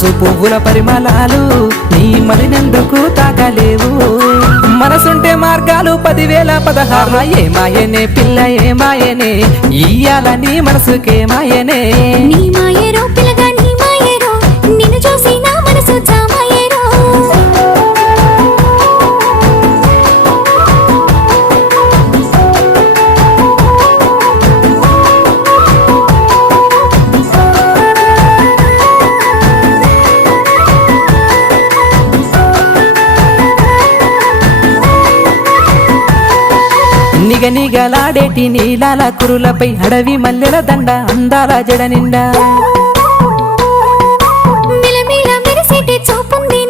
పసుపు పువ్వుల పరిమళాలు నీ మరినెందుకు తాకలేవు మనసుంటే మార్గాలు 10,016 ఏమాయనే పిల్ల ఏమాయనే ఇయ్యాల నీ మనసుకే మాయనే నీ మాయేరో పిల్లగా నీ మాయేరో నిన్ను చూసి నా మనసు జామాయేరో నిగనిగలాడేటి నీలాల కురులపై అడవి మల్లెల దండ అందాల జడ నిండా మిలమిల మెరిసేటి చూపుంది